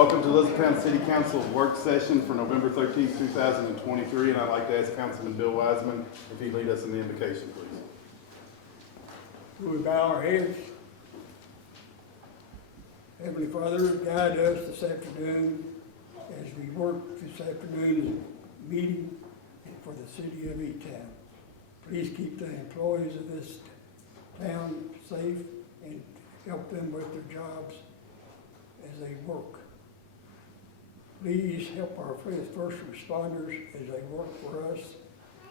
Welcome to Elizabethtown City Council work session for November 13th, 2023, and I'd like to ask Councilman Bill Wiseman if he'd lead us in the invocation, please. We bow our heads. Heavenly Father, guide us this afternoon as we work this afternoon's meeting for the city of E-Town. Please keep the employees of this town safe and help them with their jobs as they work. Please help our first responders as they work for us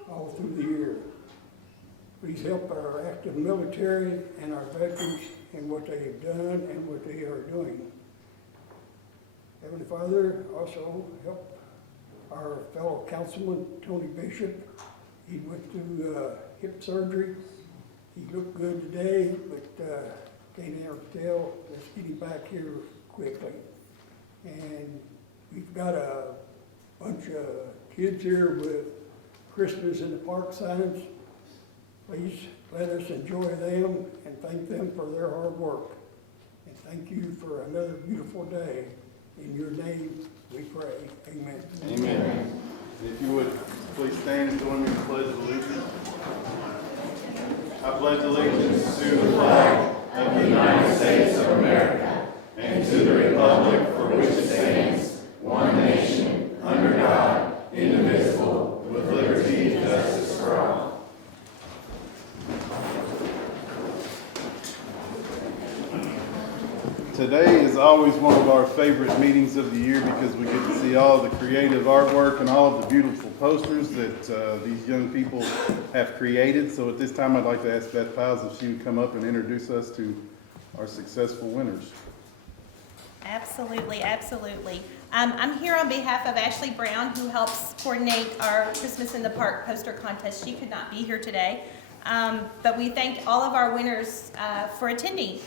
all through the year. Please help our active military and our veterans in what they have done and what they are doing. Heavenly Father, also help our fellow councilman, Tony Bishop. He went through hip surgery. He looked good today, but can't ever tell. Let's get him back here quickly. And we've got a bunch of kids here with Christmas in the Park signs. Please let us enjoy them and thank them for their hard work. And thank you for another beautiful day. In your name we pray. Amen. Amen. If you would please stand and join me in the Pledge of Allegiance. I pledge allegiance to the flag of the United States of America and to the republic for which it stands, one nation, under God, indivisible, with liberty and justice for all. Today is always one of our favorite meetings of the year because we get to see all the creative artwork and all of the beautiful posters that these young people have created. So at this time, I'd like to ask Beth Piles if she would come up and introduce us to our successful winners. Absolutely, absolutely. I'm here on behalf of Ashley Brown, who helps coordinate our Christmas in the Park poster contest. She could not be here today, but we thank all of our winners for attending.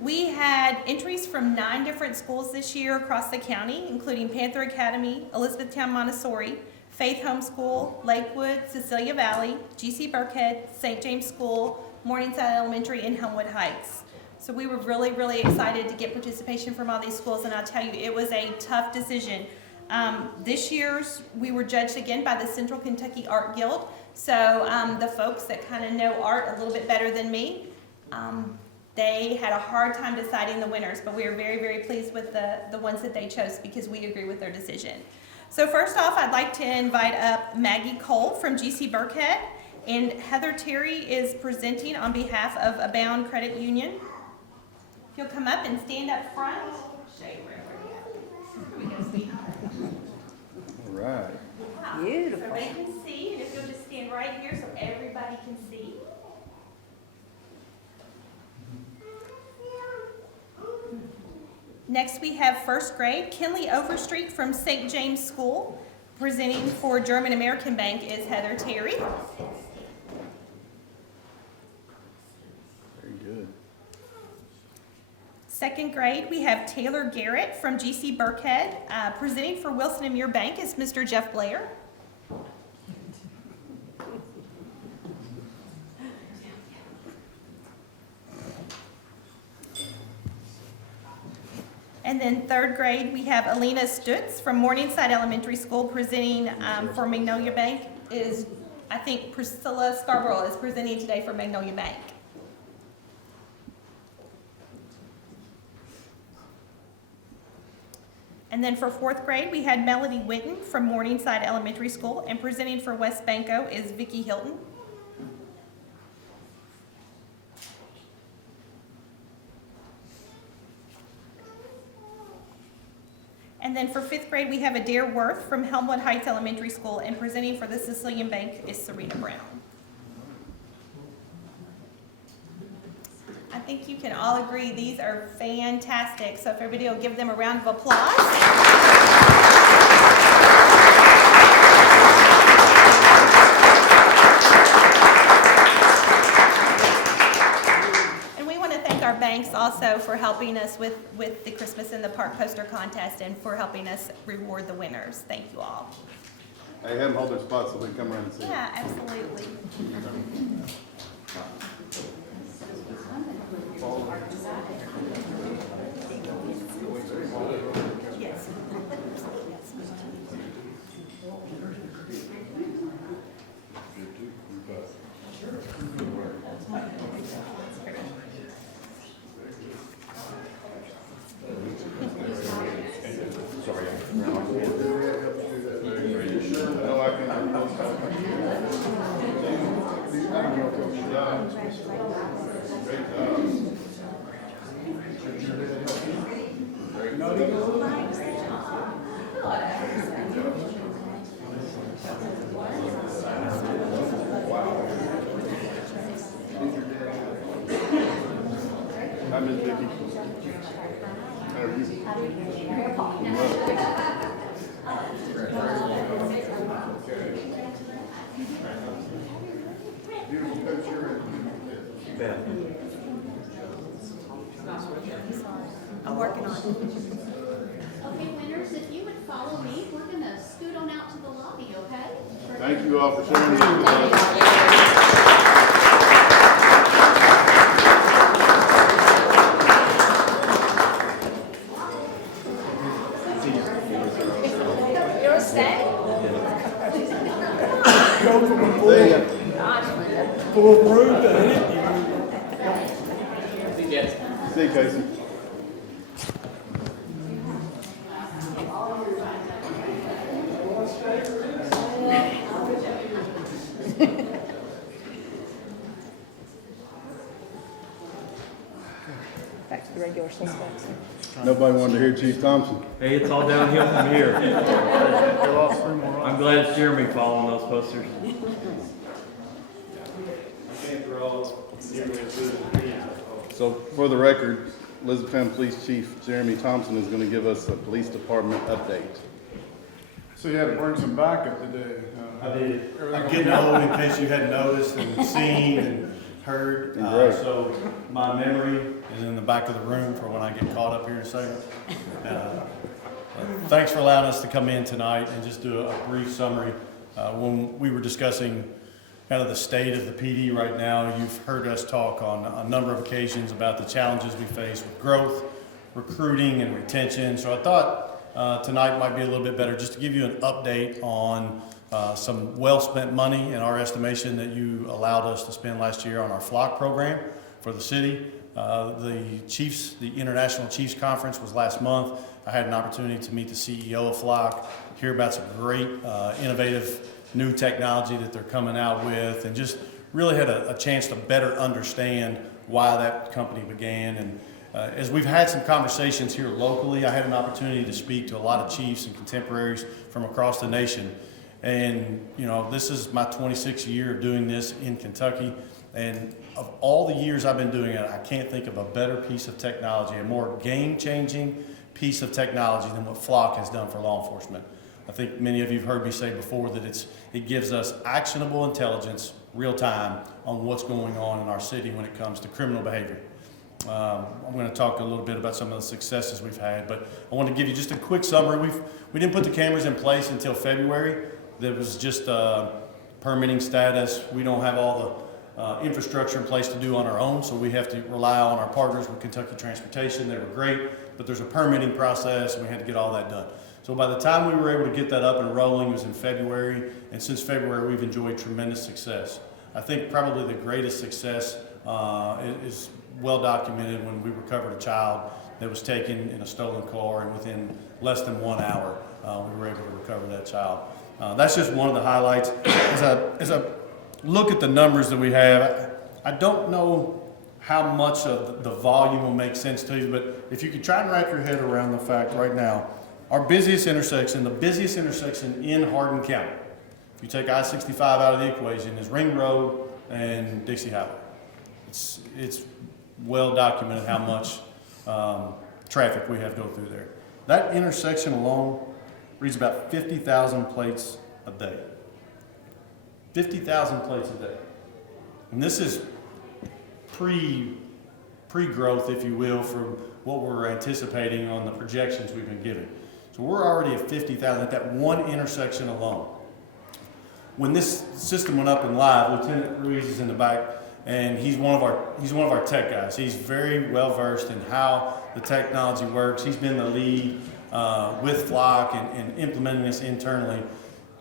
We had entries from 9 different schools this year across the county, including Panther Academy, Elizabethtown Montessori, Faith Homeschool, Lakewood, Cecilia Valley, GC Burkhead, St. James School, Morningside Elementary, and Homewood Heights. So we were really, really excited to get participation from all these schools, and I'll tell you, it was a tough decision. This year's, we were judged again by the Central Kentucky Art Guild. So the folks that kind of know art a little bit better than me, they had a hard time deciding the winners, but we are very, very pleased with the ones that they chose because we agree with their decision. So first off, I'd like to invite up Maggie Cole from GC Burkhead, and Heather Terry is presenting on behalf of Abound Credit Union. If you'll come up and stand up front. Show you where we're at. Here we go, All right. Wow. Beautiful. So they can see, and if you'll just stand right here so everybody can see. Next we have first grade, Kinley Overstreet from St. James School. Presenting for German American Bank is Heather Terry. Very good. Second grade, we have Taylor Garrett from GC Burkhead. Presenting for Wilson and Muir Bank is Mr. Jeff Blair. And then third grade, we have Alina Stutz from Morningside Elementary School. Presenting for Magnolia Bank is, I think, Priscilla Scarborough is presenting today for Magnolia Bank. And then for fourth grade, we had Melody Witten from Morningside Elementary School, and presenting for West Banco is Vicki Hilton. And then for fifth grade, we have Adair Worth from Helmwood Heights Elementary School, and presenting for the Sicilian Bank is Serena Brown. I think you can all agree these are fantastic, so if everybody will give them a round of applause. Our banks also for helping us with the Christmas in the Park poster contest and for helping us reward the winners. Thank you all. Hey, have them hold their spots so they can come around and see. Yeah, absolutely. Yes. No, I can. Hi, Miss Vicky. How are you? I'm working on it. Okay, winners, if you would follow me, we're gonna scoot on out to the lobby, okay? Thank you all for sharing this with us. You're staying? Go from a full room to an empty room. See you, Casey. Back to the regular suspects. Nobody wanted to hear Chief Thompson. Hey, it's all downhill from here. I'm glad it's Jeremy following those posters. So for the record, Elizabethtown Police Chief Jeremy Thompson is going to give us a police department update. So you had to bring some backup today. I did. I'm getting old in case you hadn't noticed and seen and heard. Right. So my memory is in the back of the room for when I get caught up here in a second. Thanks for allowing us to come in tonight and just do a brief summary. When we were discussing kind of the state of the PD right now, you've heard us talk on a number of occasions about the challenges we face with growth, recruiting, and retention. So I thought tonight might be a little bit better just to give you an update on some well-spent money in our estimation that you allowed us to spend last year on our flock program for the city. The International Chiefs Conference was last month. I had an opportunity to meet the CEO of Flock, hear about some great innovative new technology that they're coming out with, and just really had a chance to better understand why that company began. And as we've had some conversations here locally, I had an opportunity to speak to a lot of chiefs and contemporaries from across the nation. And, you know, this is my 26th year of doing this in Kentucky. And of all the years I've been doing it, I can't think of a better piece of technology, a more game-changing piece of technology than what Flock has done for law enforcement. I think many of you have heard me say before that it gives us actionable intelligence, real time, on what's going on in our city when it comes to criminal behavior. I'm going to talk a little bit about some of the successes we've had, but I want to give you just a quick summary. We didn't put the cameras in place until February. There was just permitting status. We don't have all the infrastructure in place to do on our own, so we have to rely on our partners with Kentucky Transportation. They were great, but there's a permitting process, and we had to get all that done. So by the time we were able to get that up and rolling, it was in February, and since February we've enjoyed tremendous success. I think probably the greatest success is well documented when we recovered a child that was taken in a stolen car, and within less than 1 hour we were able to recover that child. That's just one of the highlights. As I look at the numbers that we have, I don't know how much of the volume will make sense to you, but if you could try and wrap your head around the fact right now, our busiest intersection, the busiest intersection in Hardin County, if you take I-65 out of the equation, is Ring Road and Dixie Highway. It's well documented how much traffic we have go through there. That intersection alone reads about 50,000 plates a day. 50,000 plates a day. And this is pre-growth, if you will, from what we're anticipating on the projections we've been given. So we're already at 50,000 at that one intersection alone. When this system went up and live, Lieutenant Ruiz is in the back, and he's one of our tech guys. He's very well versed in how the technology works. He's been the lead with Flock and implementing this internally.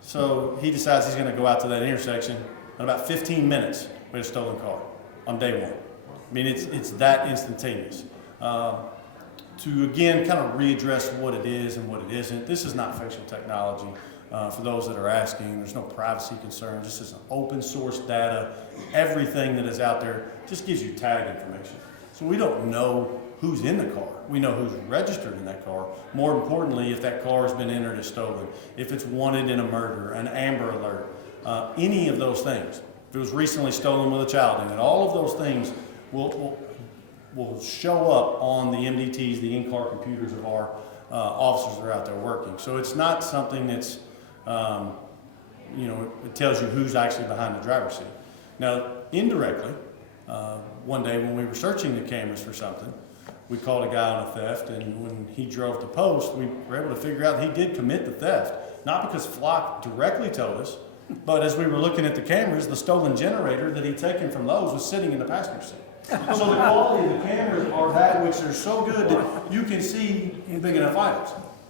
So he decides he's going to go out to that intersection. In about 15 minutes, we had a stolen car on day one. I mean, it's that instantaneous. to again kind of readdress what it is and what it isn't. This is not facial technology. For those that are asking, there's no privacy concerns. This is an open source data. Everything that is out there just gives you tag information. So we don't know who's in the car. We know who's registered in that car. More importantly, if that car has been entered as stolen, if it's wanted in a murder, an Amber Alert, any of those things. If it was recently stolen with a child in it, all of those things will show up on the MDTs, the in-car computers of our officers that are out there working. So it's not something that's, it tells you who's actually behind the driver's seat. Now, indirectly, one day when we were searching the cameras for something, we called a guy on a theft, and when he drove to post, we were able to figure out he did commit the theft. Not because Flock directly told us, but as we were looking at the cameras, the stolen generator that he'd taken from Lowe's was sitting in the passenger seat. So the quality of the cameras are that which are so good that you can see big enough items.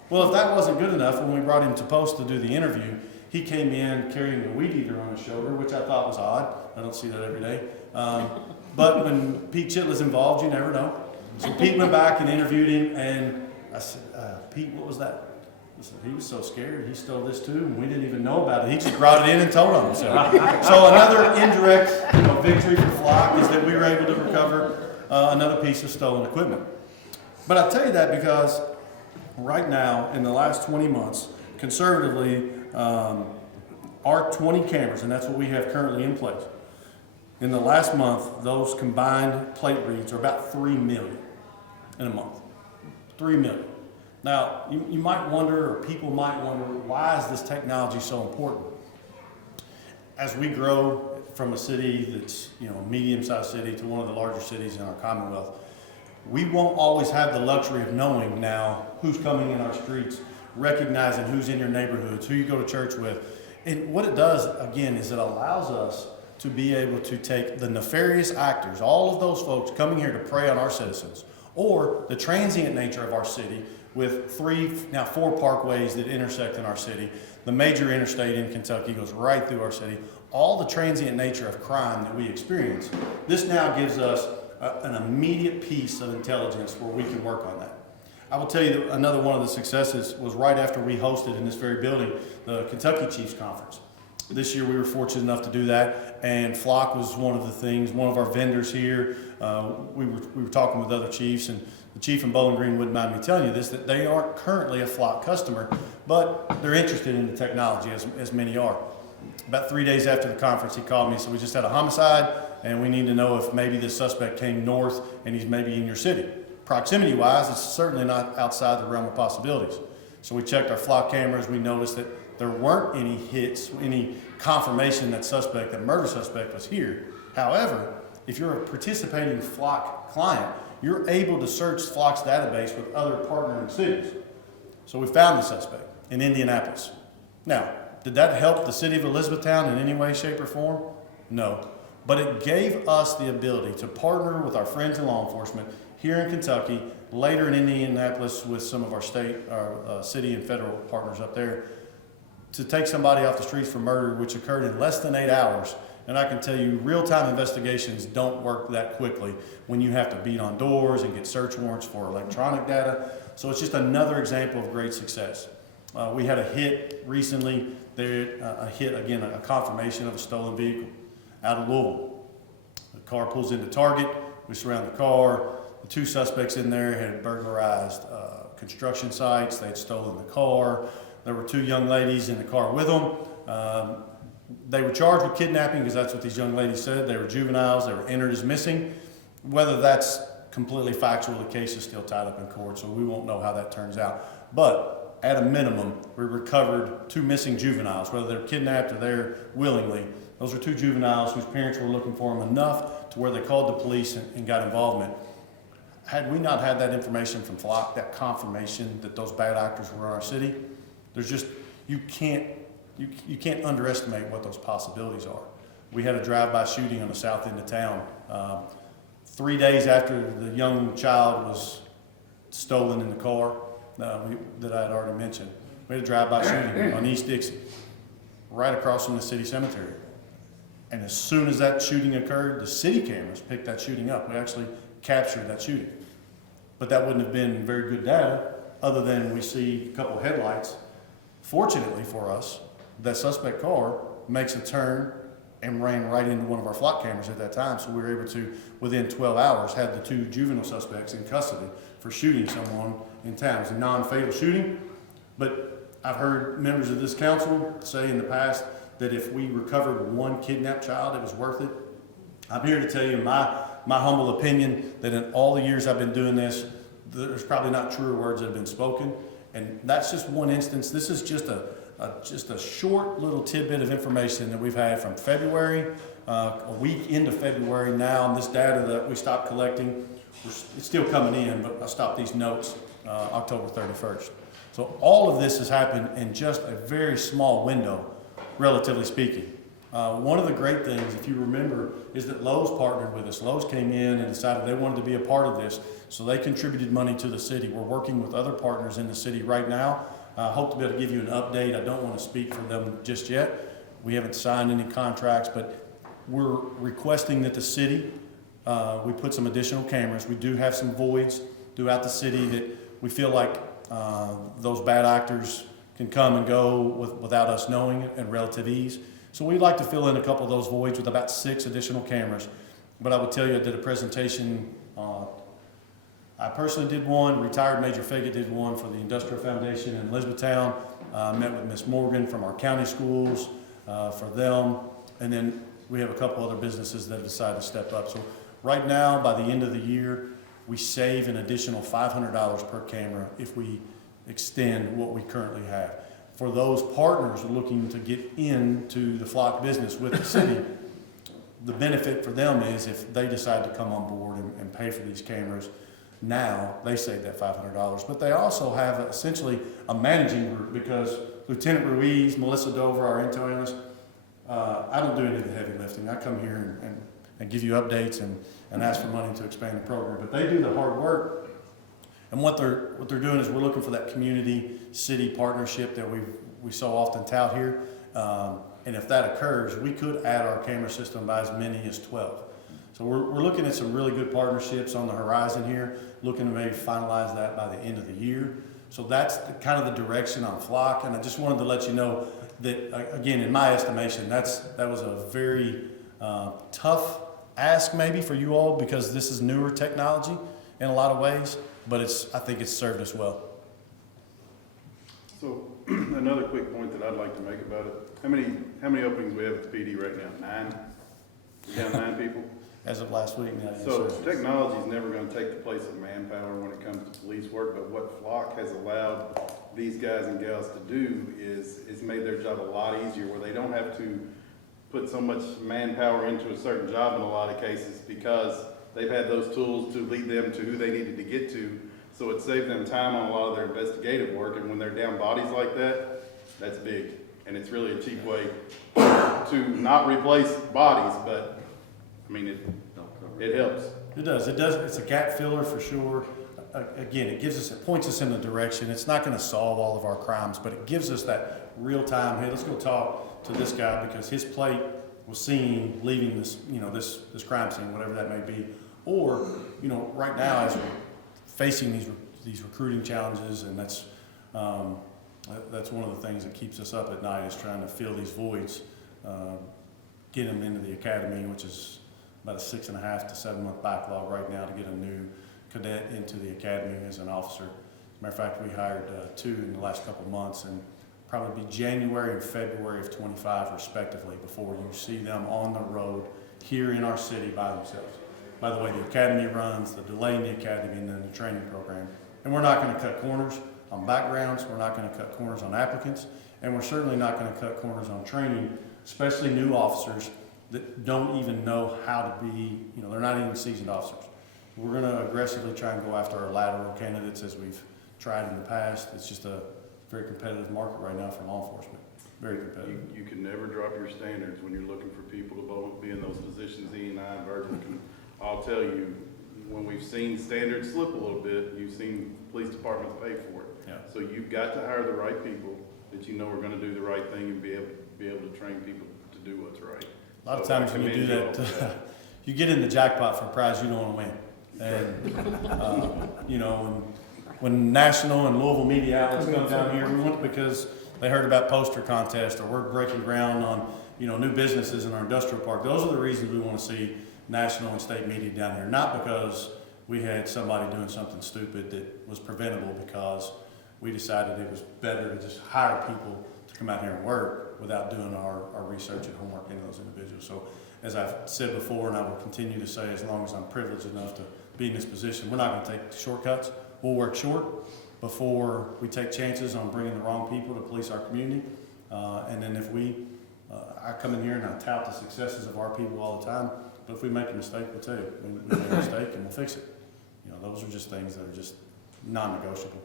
Well, if that wasn't good enough, when we brought him to post to do the interview, he came in carrying a weed eater on his shoulder, which I thought was odd. I don't see that every day. But when Pete Chitla's involved, you never know. So Pete went back and interviewed him, and I said, Pete, what was that? He said, he was so scared, he stole this too, and we didn't even know about it. He just brought it in and told on himself. So another indirect victory for Flock is that we were able to recover another piece of stolen equipment. But I tell you that because right now, in the last 20 months, conservatively, our 20 cameras, and that's what we have currently in place, in the last month, those combined plate reads are about 3 million in a month. 3 million. Now, you might wonder, or people might wonder, why is this technology so important? As we grow from a city that's, a medium-sized city to one of the larger cities in our Commonwealth, we won't always have the luxury of knowing now who's coming in our streets, recognizing who's in your neighborhoods, who you go to church with. And what it does, again, is it allows us to be able to take the nefarious actors, all of those folks coming here to prey on our citizens, or the transient nature of our city with 4 parkways that intersect in our city. The major interstate in Kentucky goes right through our city. All the transient nature of crime that we experience, this now gives us an immediate piece of intelligence where we can work on that. I will tell you that another one of the successes was right after we hosted in this very building the Kentucky Chiefs Conference. This year we were fortunate enough to do that, and Flock was one of our vendors here. We were talking with other chiefs, and the chief in Bowling Green wouldn't mind me telling you this, that they aren't currently a Flock customer, but they're interested in the technology, as many are. About 3 days after the conference, he called me and said, we just had a homicide, and we need to know if maybe this suspect came north and he's maybe in your city. Proximity-wise, it's certainly not outside the realm of possibilities. So we checked our Flock cameras. We noticed that there weren't any hits, any confirmation that murder suspect was here. However, if you're a participating Flock client, you're able to search Flock's database with other partnering cities. So we found the suspect in Indianapolis. Now, did that help the city of Elizabethtown in any way, shape, or form? No. But it gave us the ability to partner with our friends in law enforcement here in Kentucky, later in Indianapolis with some of our city and federal partners up there, to take somebody off the streets for murder, which occurred in less than 8 hours. And I can tell you, real-time investigations don't work that quickly when you have to beat on doors and get search warrants for electronic data. So it's just another example of great success. We had a hit recently, a confirmation of a stolen vehicle out of Louisville. The car pulls into Target, we surround the car. The 2 suspects in there had burglarized construction sites, they had stolen the car. There were 2 young ladies in the car with them. They were charged with kidnapping because that's what these young ladies said. They were juveniles, they were entered as missing. Whether that's completely factual, the case is still tied up in court, so we won't know how that turns out. But at a minimum, we recovered 2 missing juveniles, whether they're kidnapped or there willingly. Those were 2 juveniles whose parents were looking for them enough to where they called the police and got involvement. Had we not had that information from Flock, that confirmation that those bad actors were in our city, there's just, you can't underestimate what those possibilities are. We had a drive-by shooting on the south end of town. 3 days after the young child was stolen in the car that I had already mentioned, we had a drive-by shooting on East Dixie, right across from the city cemetery. And as soon as that shooting occurred, the city cameras picked that shooting up. We actually captured that shooting. but that wouldn't have been very good data, other than we see a couple of headlights. Fortunately for us, that suspect car makes a turn and ran right into one of our flock cameras at that time, so we were able to, within 12 hours, have the 2 juvenile suspects in custody for shooting someone in town. It was a non-fatal shooting, but I've heard members of this council say in the past that if we recovered 1 kidnapped child, it was worth it. I'm here to tell you my humble opinion that in all the years I've been doing this, there's probably not truer words that have been spoken, and that's just one instance. This is just a short little tidbit of information that we've had from February, a week into February now, and this data that we stopped collecting, it's still coming in, but I stopped these notes October 31st. So all of this has happened in just a very small window, relatively speaking. One of the great things, if you remember, is that Lowe's partnered with us. Lowe's came in and decided they wanted to be a part of this, so they contributed money to the city. We're working with other partners in the city right now. I hope to be able to give you an update. I don't want to speak for them just yet. We haven't signed any contracts, but we're requesting that the city, we put some additional cameras. We do have some voids throughout the city that we feel like those bad actors can come and go without us knowing it at relative ease. So we'd like to fill in a couple of those voids with about 6 additional cameras. But I would tell you, I did a presentation, I personally did one, retired Major Fagan did one for the Industrial Foundation in Elizabethtown. Met with Miss Morgan from our county schools for them. And then we have a couple other businesses that have decided to step up. So right now, by the end of the year, we save an additional $500 per camera if we extend what we currently have. For those partners looking to get into the flock business with the city, the benefit for them is if they decide to come on board and pay for these cameras, now they save that $500. But they also have essentially a managing group, because Lieutenant Ruiz, Melissa Dover, our intel analyst, I don't do any of the heavy lifting. I come here and give you updates and ask for money to expand the program. But they do the hard work. And what they're doing is we're looking for that community-city partnership that we so often tout here. And if that occurs, we could add our camera system by as many as 12. So we're looking at some really good partnerships on the horizon here, looking to maybe finalize that by the end of the year. So that's kind of the direction on flock. And I just wanted to let you know that, again, in my estimation, that was a very tough ask maybe for you all, because this is newer technology in a lot of ways. But I think it's served us well. So another quick point that I'd like to make about it. How many openings we have at the PD right now? 9? We got 9 people? As of last week, now. So technology is never going to take the place of manpower when it comes to police work, but what Flock has allowed these guys and gals to do is it's made their job a lot easier, where they don't have to put so much manpower into a certain job in a lot of cases, because they've had those tools to lead them to who they needed to get to. So it saved them time on a lot of their investigative work, and when they're down bodies like that, that's big. And it's really a cheap way to not replace bodies, but I mean, it helps. It does. It's a gap filler for sure. Again, it points us in the direction. It's not going to solve all of our crimes, but it gives us that real time. Hey, let's go talk to this guy because his plate was seen leaving this, this crime scene, whatever that may be. Or, right now as we're facing these recruiting challenges, and that's one of the things that keeps us up at night, is trying to fill these voids, get them into the academy, which is about a 6.5 to 7 month backlog right now to get a new cadet into the academy as an officer. As a matter of fact, we hired 2 in the last couple of months, and probably be January and February of 25 respectively before you see them on the road here in our city by themselves. By the way, the academy runs, the delay in the academy, and then the training program. And we're not going to cut corners on backgrounds, we're not going to cut corners on applicants, and we're certainly not going to cut corners on training, especially new officers that don't even know how to be, they're not even seasoned officers. We're going to aggressively try and go after our lateral candidates as we've tried in the past. It's just a very competitive market right now for law enforcement. Very competitive. You can never drop your standards when you're looking for people to be in those positions. E&I and Virgin can all tell you, when we've seen standards slip a little bit, you've seen police departments pay for it. Yeah. So you've got to hire the right people that are going to do the right thing and be able to train people to do what's right. A lot of times when you do that, you get in the jackpot for a prize you don't want to win. And, you know, when national and Louisville media outlets come down here, we went because they heard about poster contest, or we're breaking ground on, you know, new businesses in our industrial park. Those are the reasons we want to see national and state media down here, not because we had somebody doing something stupid that was preventable, because we decided it was better to just hire people to come out here and work without doing our research and homework into those individuals. So as I've said before, and I will continue to say as long as I'm privileged enough to be in this position, we're not going to take shortcuts. We'll work short before we take chances on bringing the wrong people to police our community. And then if I come in here and I tout the successes of our people all the time, but if we make a mistake, we'll tell you. We made a mistake and we'll fix it. You know, those are just things that are just non-negotiable.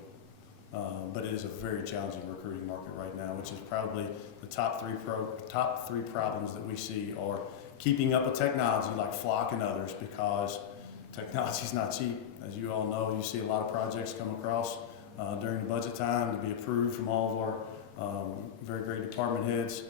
But it is a very challenging recruiting market right now, which is probably the top three problems that we see are keeping up with technology like Flock and others, because technology is not cheap. As you all know, you see a lot of projects come across during the budget time to be approved from all of our very great department heads.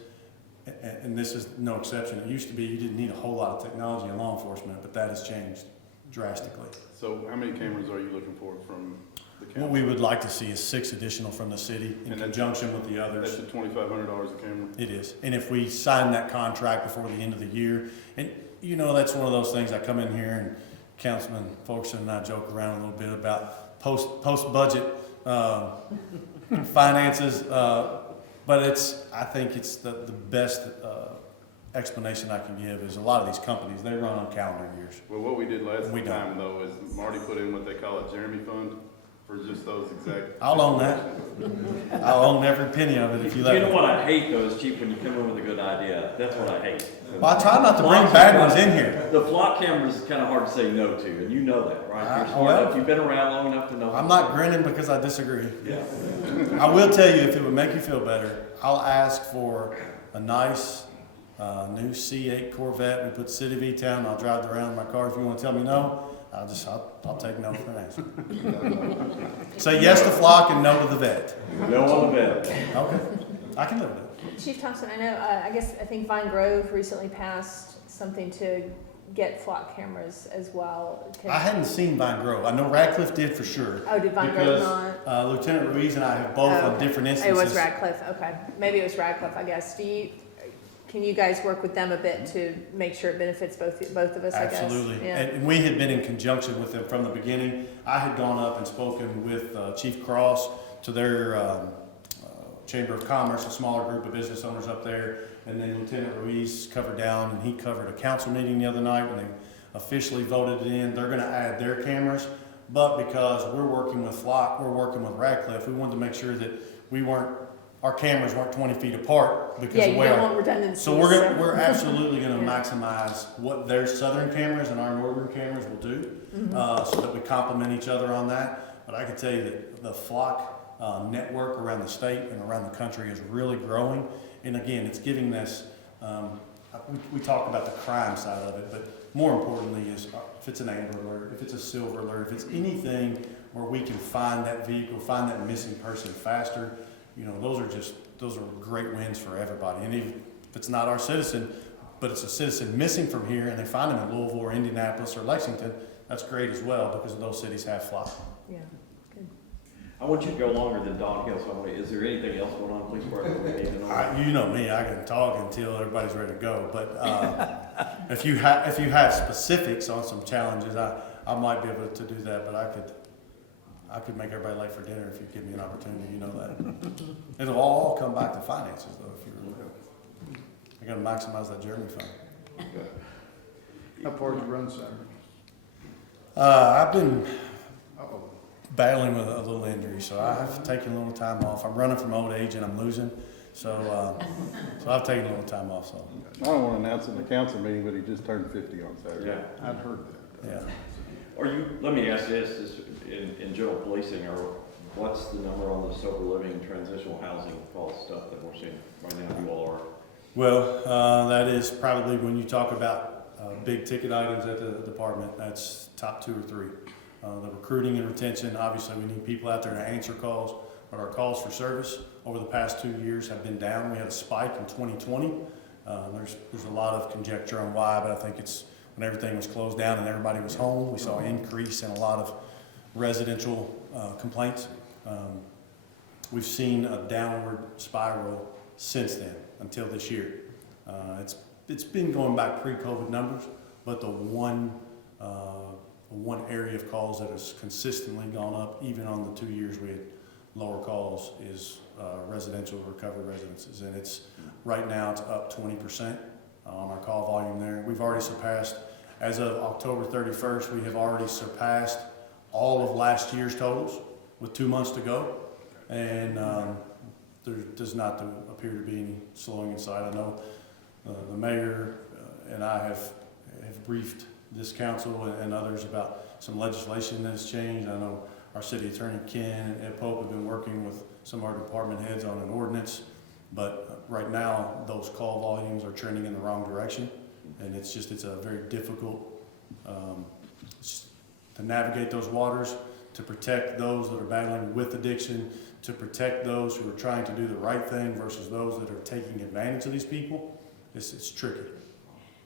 And this is no exception. It used to be you didn't need a whole lot of technology in law enforcement, but that has changed drastically. So how many cameras are you looking for from the county? What we would like to see is 6 additional from the city in conjunction with the others. That's at $2,500 a camera? It is. And if we sign that contract before the end of the year, and you know, that's one of those things I come in here and Councilman Folkestone and I joke around a little bit about post-budget finances, but I think it's the best explanation I can give is a lot of these companies, they run on calendar years. Well, what we did last We time though is Marty put in what they call a Jeremy fund for just those exact. I'll own that. I'll own every penny of it if you let me. You know what I hate though is Chief, when you come in with a good idea. That's what I hate. Well, I try not to bring bad ones in here. The flock cameras is kind of hard to say no to, and you know that, right? You're smart enough. You've been around long enough to know. I'm not grinning because I disagree. Yeah. I will tell you, if it would make you feel better, I'll ask for a nice new C8 Corvette. We put City of E-Town. I'll drive around in my car. If you want to tell me no, I'll take no for an answer. Say yes to Flock and no to the vet. No on the vet. Okay, I can live with it. Chief Thompson, I know, I think Vine Grove recently passed something to get flock cameras as well. I hadn't seen Vine Grove. I know Radcliffe did for sure. Oh, did Vine Grove not? Because Lieutenant Ruiz and I have both on okay. different instances. It was Radcliffe, okay. Maybe it was Radcliffe, I guess. Can you guys work with them a bit to make sure it benefits both of us, I guess? Absolutely. Yeah. And we had been in conjunction with them from the beginning. I had gone up and spoken with Chief Cross to their Chamber of Commerce, a smaller group of business owners up there. And then Lieutenant Ruiz covered down, and he covered a council meeting the other night when they officially voted it in. They're going to add their cameras. But because we're working with Flock, we're working with Radcliffe, we wanted to make sure that our cameras weren't 20 feet apart because Yeah, of you where. don't want redundancy. So we're absolutely going to Yeah. maximize what their southern cameras and our northern cameras will do, so that we complement each other on that. But I can tell you that the Flock network around the state and around the country is really growing. And again, it's giving this. We talk about the crime side of it, but more importantly is if it's an Amber Alert, if it's a Silver Alert, if it's anything where we can find that vehicle, find that missing person faster. You know, those are great wins for everybody. And even if it's not our citizen, but it's a citizen missing from here and they find him in Louisville or Indianapolis or Lexington, that's great as well because those cities have Flock. Yeah, good. I want you to go longer than Don Hill, so is there anything else going on, please, where we need to know? You know me, I can talk until everybody's ready to go. But if you have specifics on some challenges, I might be able to do that, but I could make everybody late for dinner if you give me an opportunity, you know that. It'll all come back to finances though, if you really go. I gotta maximize that Jeremy fund. How far did you run Saturday? I've been Uh-oh. battling with a little injury, so I've taken a little time off. I'm running from old age and I'm losing, so I've taken a little time off, so. I don't want to announce it in the council meeting, but he just turned 50 on Saturday. Yeah. I'd heard that. Yeah. Let me ask this in general policing, or what's the number on the sober living, transitional housing, all the stuff that we're seeing right now, you all are? Well, that is probably when you talk about big ticket items at the department, that's top 2 or 3. The recruiting and retention, obviously we need people out there to answer calls, but our calls for service over the past 2 years have been down. We had a spike in 2020. There's a lot of conjecture on why, but I think it's when everything was closed down and everybody was home, we saw an increase in a lot of residential complaints. We've seen a downward spiral since then until this year. It's been going back pre-COVID numbers, but the one area of calls that has consistently gone up, even on the 2 years we had lower calls, is residential recovery residences, and right now it's up 20% on our call volume there. We've already surpassed, as of October 31st, we have already surpassed all of last year's totals with 2 months to go, and there does not appear to be any slowing in sight. I know the mayor and I have briefed this council and others about some legislation that's changed. I know our city attorney Ken and Ed Pope have been working with some of our department heads on an ordinance, but right now those call volumes are trending in the wrong direction, and it's a very difficult to navigate those waters, to protect those that are battling with addiction, to protect those who are trying to do the right thing versus those that are taking advantage of these people. It's tricky.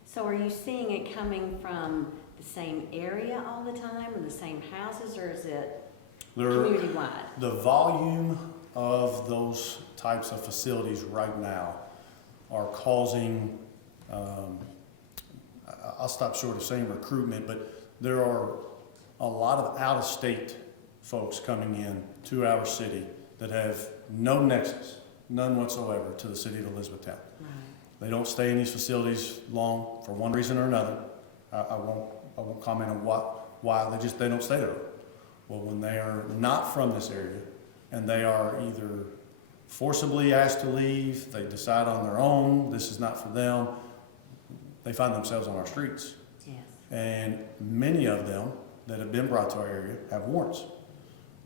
So are you seeing it coming from the same area all the time, or the same houses, or is it community-wide? The volume of those types of facilities right now are causing, I'll stop short of saying recruitment, but there are a lot of out-of-state folks coming in to our city that have no nexus, none whatsoever, to the city of Elizabethtown. Right. They don't stay in these facilities long for one reason or another. I won't comment on why they don't stay there. Well, when they are not from this area and they are either forcibly asked to leave, they decide on their own, this is not for them, they find themselves on our streets. Yes. And many of them that have been brought to our area have warrants.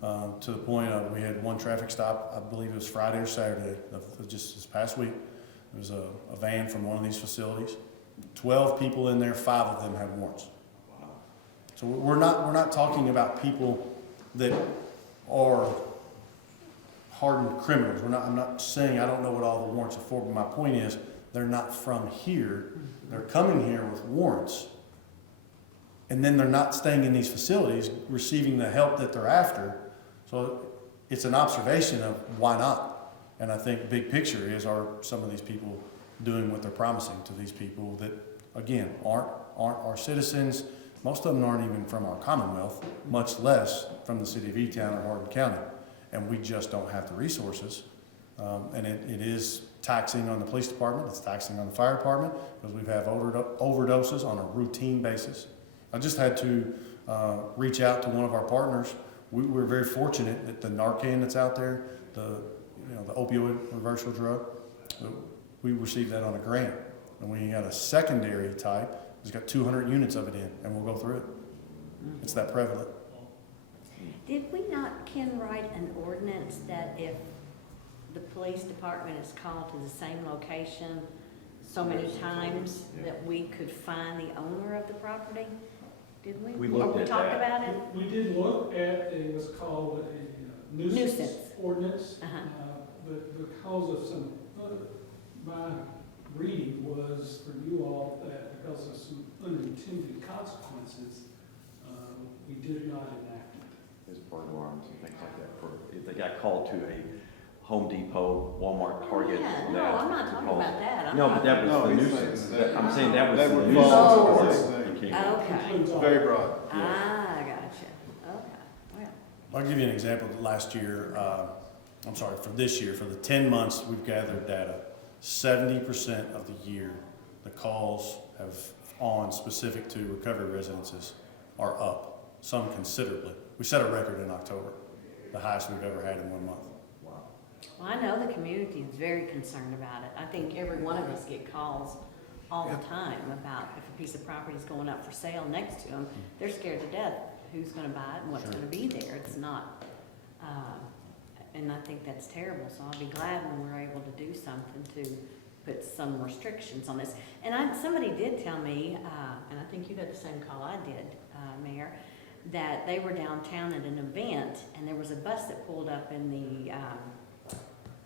To the point of, we had one traffic stop, I believe it was Friday or Saturday, just this past week. There was a van from one of these facilities. 12 people in there, 5 of them had warrants. So we're not talking about people that are hardened criminals. I'm not saying I don't know what all the warrants are for, but my point is they're not from here. They're coming here with warrants, and then they're not staying in these facilities, receiving the help that they're after. So it's an observation of why not. And I think big picture is, are some of these people doing what they're promising to these people that, again, aren't our citizens. Most of them aren't even from our Commonwealth, much less from the city of E-Town or Hardin County. And we just don't have the resources. And it is taxing on the police department, it's taxing on the fire department, because we've had overdoses on a routine basis. I just had to reach out to one of our partners. We're very fortunate that the Narcan that's out there, the opioid reversal drug, we received that on a grant. And we got a secondary type, it's got 200 units of it in, and we'll go through it. It's that prevalent. Did we not, Ken, write an ordinance that if the police department is called to the same location so many times that we could find the owner of the property? Did we? We looked Or we at talked that. about it? We did look at, it was called a nuisance ordinance, but because of some, my reading was for you all that because of some unintended consequences, we did not enact it. As burglar alarms and things like that. If they got called to a Home Depot, Walmart, Target. Yeah, no, that, I'm not talking about that. I'm No, but that was the No, he's nuisance. saying that- I'm saying that was That the would nuisance. fall into ordinance. this thing. You can't- Okay. Includes all- Very broad. Ah, gotcha. Okay, well. I'll give you an example. Last year, for this year, for the 10 months we've gathered data, 70% of the year, the calls specific to recovery residences are up, some considerably. We set a record in October, the highest we've ever had in 1 month. Well, I know the community is very concerned about it. I think every one of us get calls all the time about if a piece of property is going up for sale next to them. They're scared to death who's gonna buy it and what's gonna be there. It's not, and I think that's terrible. So I'll be glad when we're able to do something to put some restrictions on this. And somebody did tell me, and I think you got the same call I did, Mayor, that they were downtown at an event and there was a bus that pulled up in the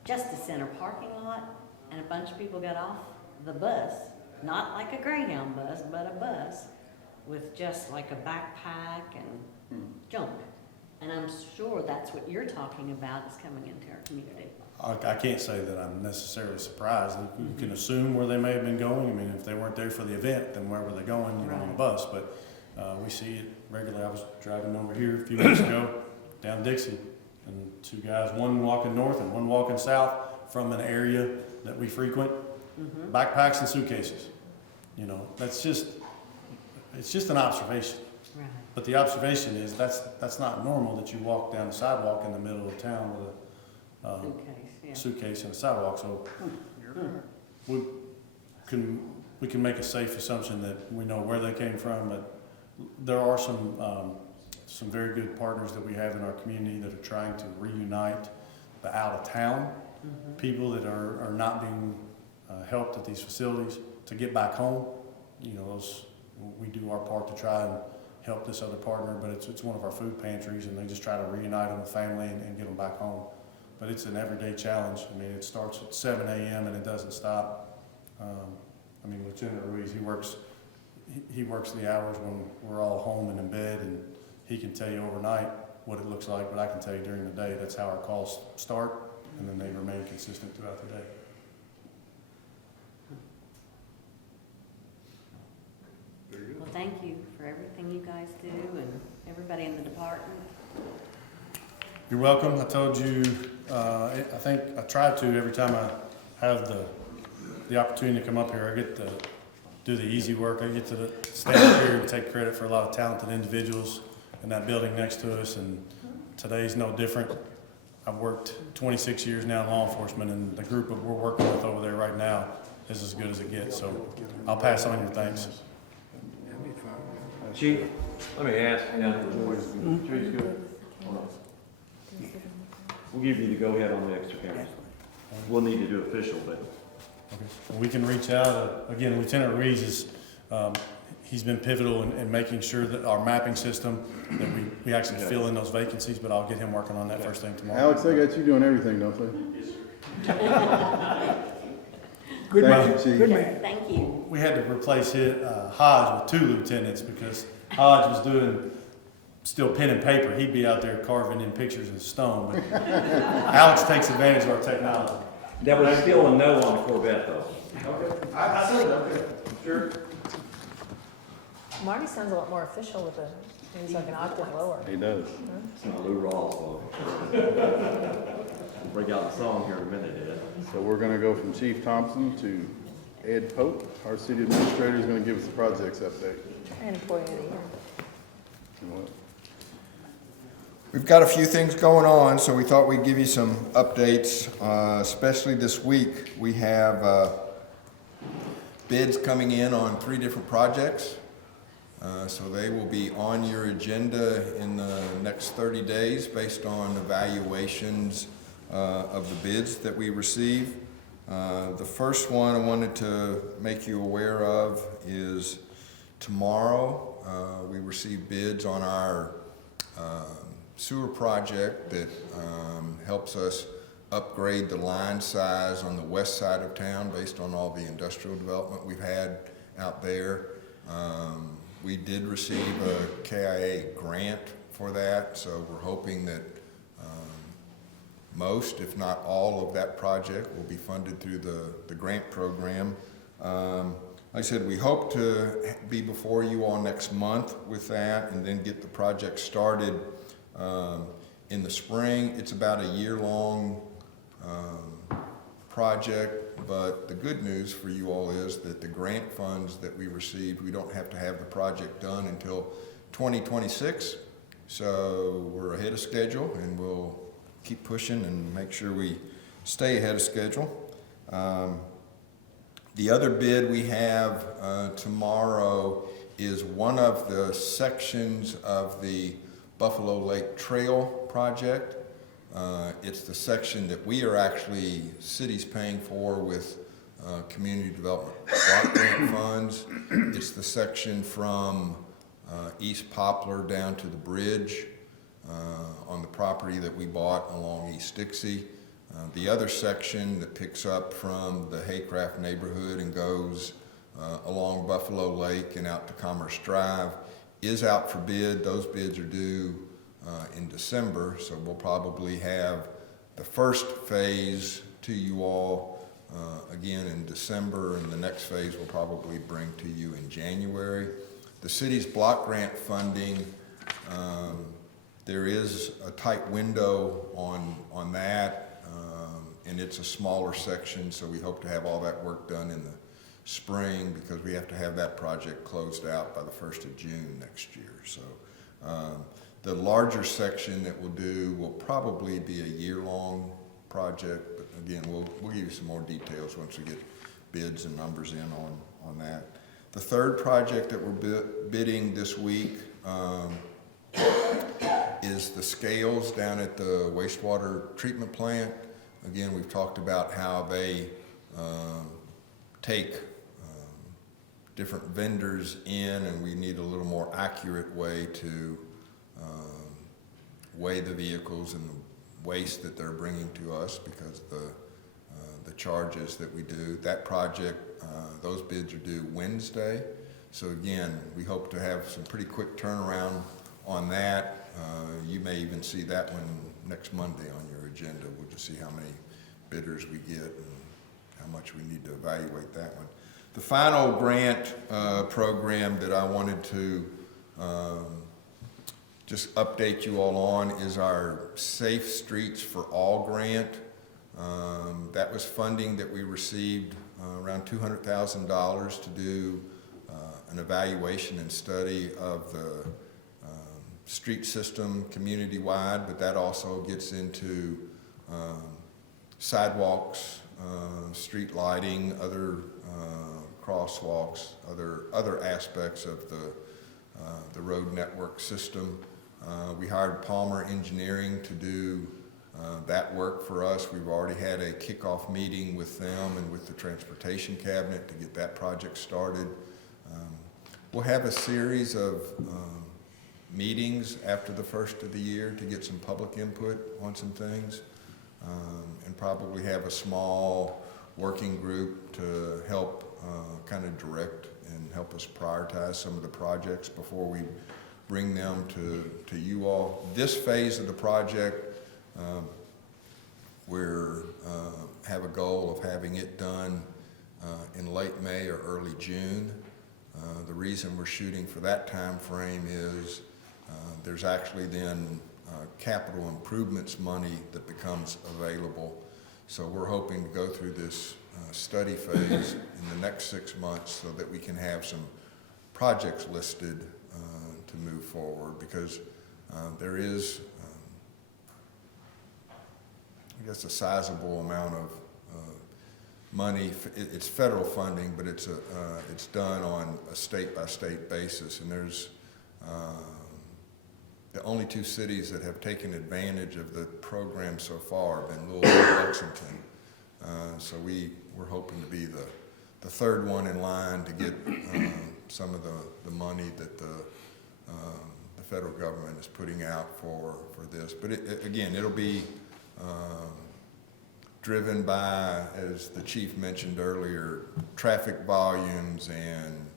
Justice Center parking lot, and a bunch of people got off the bus, not like a Greyhound bus, but a bus, with just like a backpack and junk. And I'm sure that's what you're talking about is coming into our community. I can't say that I'm necessarily surprised. You can assume where they may have been going. I mean, if they weren't there for the event, then where were they going, you know, on the Right. bus? But we see it regularly. I was driving over here a few weeks ago down Dixie, and two guys, one walking north and one walking south from an area that we frequent, backpacks and suitcases. You know, it's just an observation. Right. But the observation is that's not normal that you walk down the sidewalk in the middle of town with a Suitcase, yeah. suitcase and a sidewalk. So we can make a safe assumption that we know where they came from, but there are some very good partners that we have in our community that are trying to reunite the out of town people that are not being helped at these facilities to get back home. You know, we do our part to try and help this other partner, but it's one of our food pantries, and they just try to reunite them with family and get them back home. But it's an everyday challenge. I mean, it starts at 7 a.m. and it doesn't stop. I mean, Lieutenant Ruiz, he works the hours when we're all home and in bed, and he can tell you overnight what it looks like, but I can tell you during the day, that's how our calls start, and then they remain consistent throughout the day. Well, thank you for everything you guys do and everybody in the department. You're welcome. I told you, I think I try to every time I have the opportunity to come up here. I get to do the easy work. I get to stand up here and take credit for a lot of talented individuals in that building next to us, and today's no different. I've worked 26 years now in law enforcement, and the group that we're working with over there right now is as good as it gets. So I'll pass on your thanks. Chief, let me ask, Tree's good? Hold on. We'll give you the go-ahead on the extra cameras. We'll need to do official, but Okay. We can reach out. Again, Lieutenant Ruiz is, he's been pivotal in making sure that our mapping system, that we actually fill in those vacancies, but I'll get him working on that first thing tomorrow. Alex, they got you doing everything, don't they? Good Thank man, you, Chief. good man. Thank you. We had to replace Hodge with 2 lieutenants because Hodge was doing still pen and paper. He'd be out there carving in pictures in stone. But Alex takes advantage of our technology. that was still a no on the Corvette, though. Okay. I said okay. Sure. Marty sounds a lot more official with he's like an octave lower. He does. It's not Lou Rawls, though. Break out the song here in a minute, Ed. So we're gonna go from Chief Thompson to Ed Pope. Our city administrator is gonna give us the projects update. And employee of the year. You know what? We've got a few things going on, so we thought we'd give you some updates, especially this week. We have bids coming in on 3 different projects. So they will be on your agenda in the next 30 days based on evaluations of the bids that we receive. The first one I wanted to make you aware of is tomorrow. We receive bids on our sewer project that helps us upgrade the line size on the west side of town based on all the industrial development we've had out there. We did receive a KIA grant for that, so we're hoping that most, if not all, of that project will be funded through the grant program. Like I said, we hope to be before you all next month with that and then get the project started in the spring. It's about a year-long project, but the good news for you all is that the grant funds that we received, we don't have to have the project done until 2026. So we're ahead of schedule, and we'll keep pushing and make sure we stay ahead of schedule. The other bid we have tomorrow is one of the sections of the Buffalo Lake Trail project. It's the section that we are actually, cities paying for with community development block grant funds. It's the section from East Poplar down to the bridge on the property that we bought along East Dixie. The other section that picks up from the Haycraft neighborhood and goes along Buffalo Lake and out to Commerce Drive is out for bid. Those bids are due in December, so we'll probably have the first phase to you all again in December, and the next phase we'll probably bring to you in January. The city's block grant funding, there is a tight window on that, and it's a smaller section, so we hope to have all that work done in the spring, because we have to have that project closed out by the 1st of June next year. So the larger section that we'll do will probably be a year-long project, but again, we'll give you some more details once we get bids and numbers in on that. The third project that we're bidding this week is the scales down at the wastewater treatment plant. Again, we've talked about how they take different vendors in, and we need a little more accurate way to weigh the vehicles and the waste that they're bringing to us, because the charges that we do. That project, those bids are due Wednesday. So again, we hope to have some pretty quick turnaround on that. You may even see that one next Monday on your agenda. We'll just see how many bidders we get and how much we need to evaluate that one. The final grant program that I wanted to just update you all on is our Safe Streets for All grant. That was funding that we received around $200,000 to do an evaluation and study of the street system community-wide, but that also gets into sidewalks, street lighting, other crosswalks, other aspects of the road network system. We hired Palmer Engineering to do that work for us. We've already had a kickoff meeting with them and with the Transportation Cabinet to get that project started. We'll have a series of meetings after the first of the year to get some public input on some things, and probably have a small working group to help kind of direct and help us prioritize some of the projects before we bring them to you all. This phase of the project, we're have a goal of having it done in late May or early June. The reason we're shooting for that time frame is there's actually then capital improvements money that becomes available. So we're hoping to go through this study phase in the next 6 months so that we can have some projects listed to move forward, because there is, I guess, a sizable amount of money. It's federal funding, but it's done on a state-by-state basis, and there's the only 2 cities that have taken advantage of the program so far have been Louisville and Lexington. So we're hoping to be the third one in line to get some of the money that the federal government is putting out for this. But again, it'll be driven by, as the chief mentioned earlier, traffic volumes and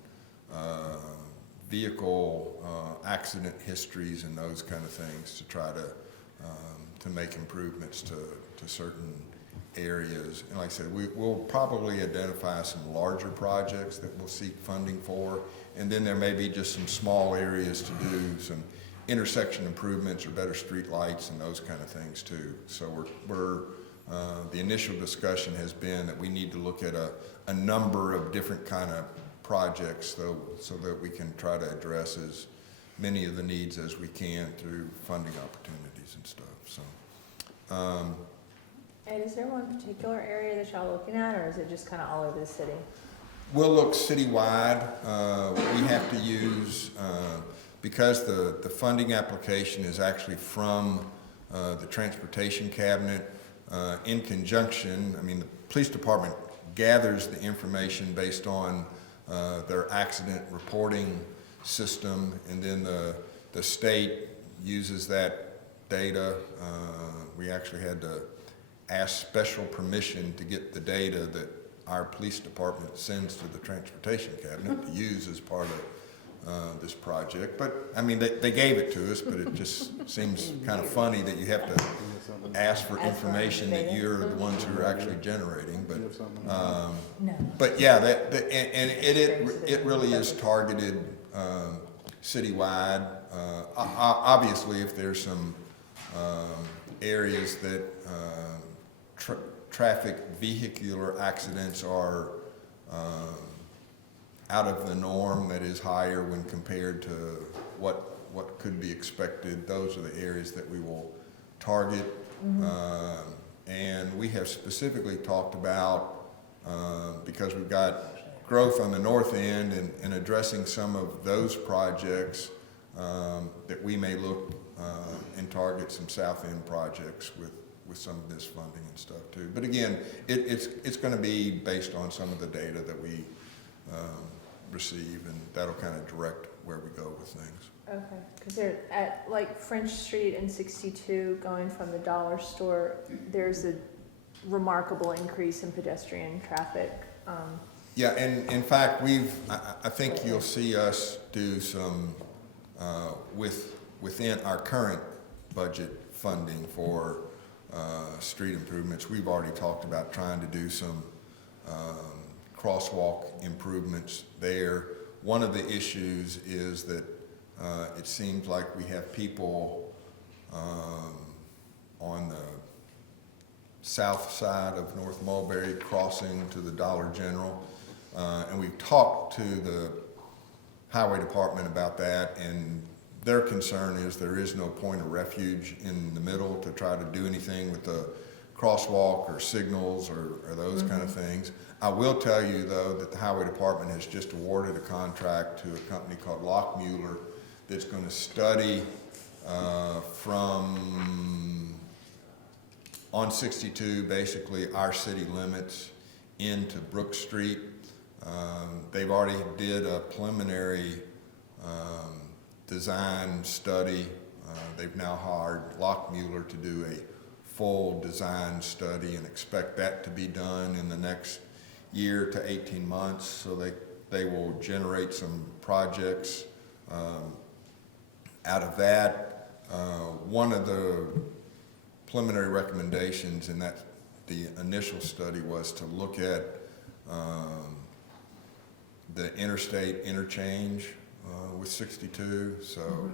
vehicle accident histories and those kind of things to try to make improvements to certain areas. And like I said, we'll probably identify some larger projects that we'll seek funding for, and then there may be just some small areas to do some intersection improvements or better street lights and those kind of things too. So the initial discussion has been that we need to look at a number of different kind of projects so that we can try to address as many of the needs as we can through funding opportunities and stuff. So. And is there one particular area that y'all looking at, or is it just kind of all over the city? We'll look citywide. We have to use, because the funding application is actually from the Transportation Cabinet in conjunction. I mean, the police department gathers the information based on their accident reporting system, and then the state uses that data. We actually had to ask special permission to get the data that our police department sends to the transportation cabinet to use as part of this project. But, I mean, they gave it to us, but it just seems kind of funny that you have to ask for information that you're the ones who are actually generating, but yeah, and it really is targeted, citywide. Obviously, if there's some, areas that, traffic vehicular accidents are, out of the norm, that is higher when compared to what could be expected, those are the areas that we will target. And we have specifically talked about, because we've got growth on the north end and addressing some of those projects, that we may look and target some south end projects with some of this funding and stuff too. But again, it's going to be based on some of the data that we receive, and that'll kind of direct where we go with things. Okay, because they're at like French Street and 62, going from the dollar store, there's a remarkable increase in pedestrian traffic. Yeah, and in fact, I think you'll see us do some, within our current budget funding for street improvements, we've already talked about trying to do some crosswalk improvements there. One of the issues is that it seems like we have people on the south side of North Mulberry crossing to the Dollar General. And we've talked to the highway department about that, and their concern is there is no point of refuge in the middle to try to do anything with the crosswalk or signals or those kind of things. I will tell you, though, that the highway department has just awarded a contract to a company called Lockmuller that's going to study from on 62, basically our city limits into Brook Street. They've already did a preliminary design study. They've now hired Lockmuller to do a full design study and expect that to be done in the next year to 18 months. So they will generate some projects out of that. One of the preliminary recommendations in that the initial study was to look at the interstate interchange with 62. So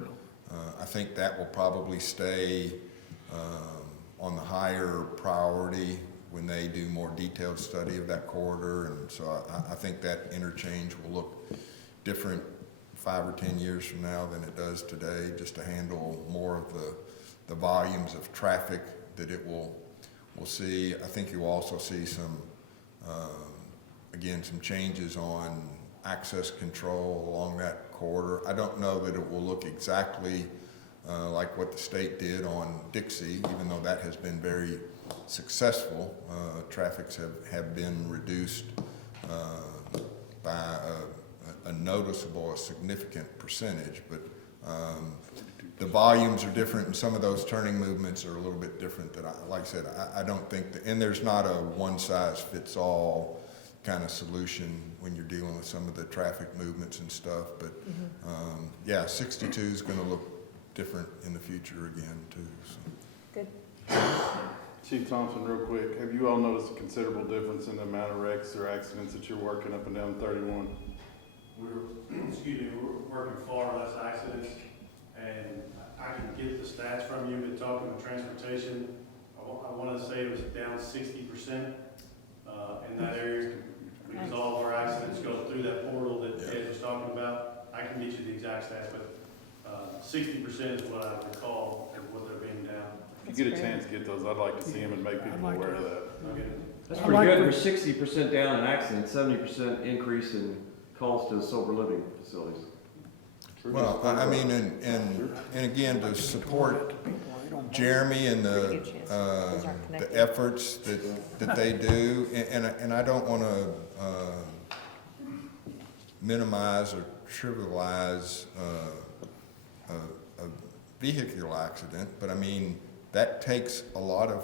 I think that will probably stay on the higher priority when they do more detailed study of that corridor. And so I think that interchange will look different 5 or 10 years from now than it does today, just to handle more of the volumes of traffic that it will see. I think you'll also see some, again, some changes on access control along that corridor. I don't know that it will look exactly like what the state did on Dixie, even though that has been very successful. Traffics have been reduced by a noticeable, a significant percentage, but the volumes are different, and some of those turning movements are a little bit different. That, like I said, I don't think that, and there's not a one-size-fits-all kind of solution when you're dealing with some of the traffic movements and stuff. But yeah, 62 is going to look different in the future again too. So. Good. Chief Thompson, real quick, have you all noticed a considerable difference in the amount of wrecks or accidents that you're working up and down 31? We're working far less accidents, and I can get the stats from you, but talking with transportation, I want to say it was down 60% in that area, because all of our accidents go through that portal that Ed was talking about. I can get you the exact stats, but 60% is what I recall of what they're being down. If you get a chance to get those, I'd like to see them and make people aware of that. Okay. That's pretty good. We're 60% down in accidents, 70% increase in calls to sober living facilities. Well, I mean, and again, to support Jeremy and the efforts that they do, and I don't want to minimize or trivialize a vehicular accident, but I mean, that takes a lot of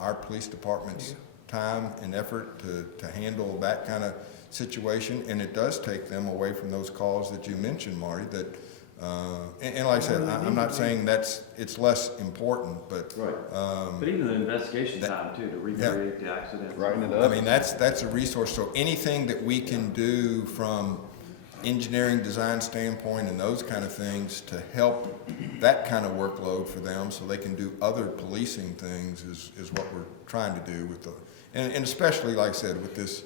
our police department's time and effort to handle that kind of situation, and it does take them away from those calls that you mentioned, Marty, that, and like I said, I'm not saying it's less important, but. Right. But even the investigation time too, to recreate the accident. Writing it I up. mean, that's a resource, so anything that we can do from engineering design standpoint and those kind of things to help that kind of workload for them so they can do other policing things is what we're trying to do with the, and especially, like I said, with this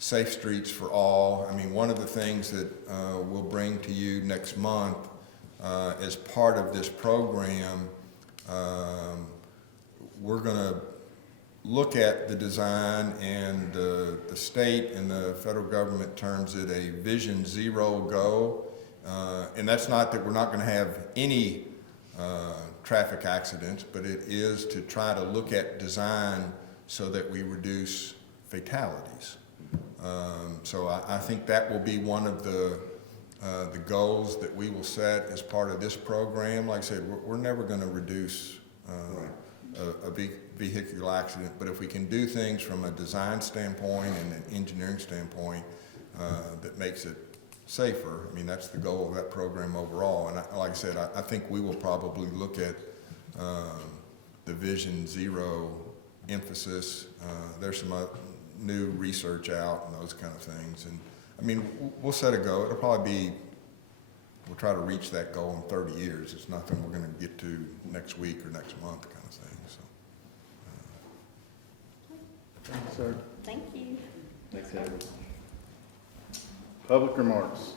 Safe Streets for All. I mean, one of the things that we'll bring to you next month as part of this program, we're gonna look at the design, and the state and the federal government terms it a Vision Zero goal. And that's not that we're not going to have any traffic accidents, but it is to try to look at design so that we reduce fatalities. So I think that will be one of the goals that we will set as part of this program. Like I said, we're never going to reduce a big vehicular accident, but if we can do things from a design standpoint and an engineering standpoint that makes it safer, I mean, that's the goal of that program overall. And like I said, I think we will probably look at the Vision Zero emphasis. There's some new research out and those kind of things. And I mean, we'll set a goal. It'll probably be, we'll try to reach that goal in 30 years. It's nothing we're going to get to next week or next month kind of thing. So. Thanks, sir. Thank you. Thanks, Heather. Public remarks.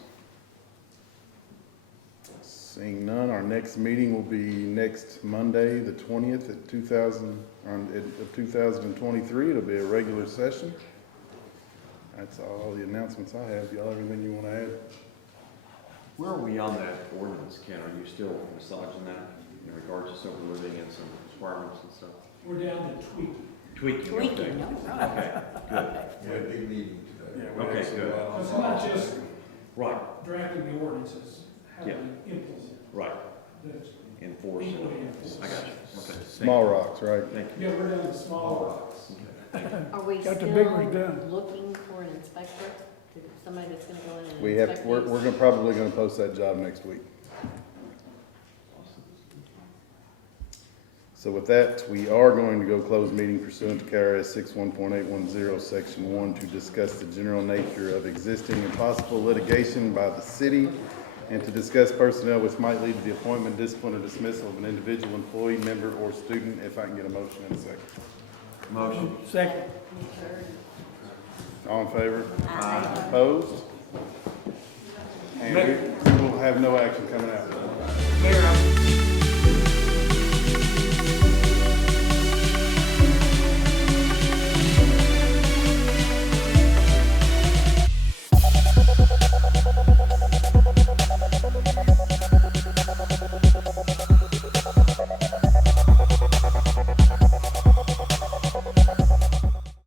Seeing none, our next meeting will be next Monday, the 20th of 2023. It'll be a regular session. That's all the announcements I have. Y'all have anything you want to add? Where are we on that ordinance, Ken? Are you still massaging that in regards to sober living and some requirements and stuff? We're down to tweaking. Tweaking, okay. Tweaking, no, Okay, good. We had a big meeting today. Okay, good. It's not just Right, drafting the ordinances, how Yeah. to implement right. this. Enforce it. I got you. Okay. Small rocks, right? Thank you. Yeah, we're down to small rocks. Are we Got the still big ones done. looking for an inspector, somebody that's gonna go in and We have, inspect we're these? gonna probably gonna post that job next week. So with that, we are going to go close meeting pursuant to KRS 61.810, Section 1, to discuss the general nature of existing and possible litigation by the city, and to discuss personnel which might lead to the appointment, discipline, or dismissal of an individual employee, member, or student. If I can get a motion in a second. Motion. Second. All in favor? Aye. Opposed? And we will have no action coming out. Mayor,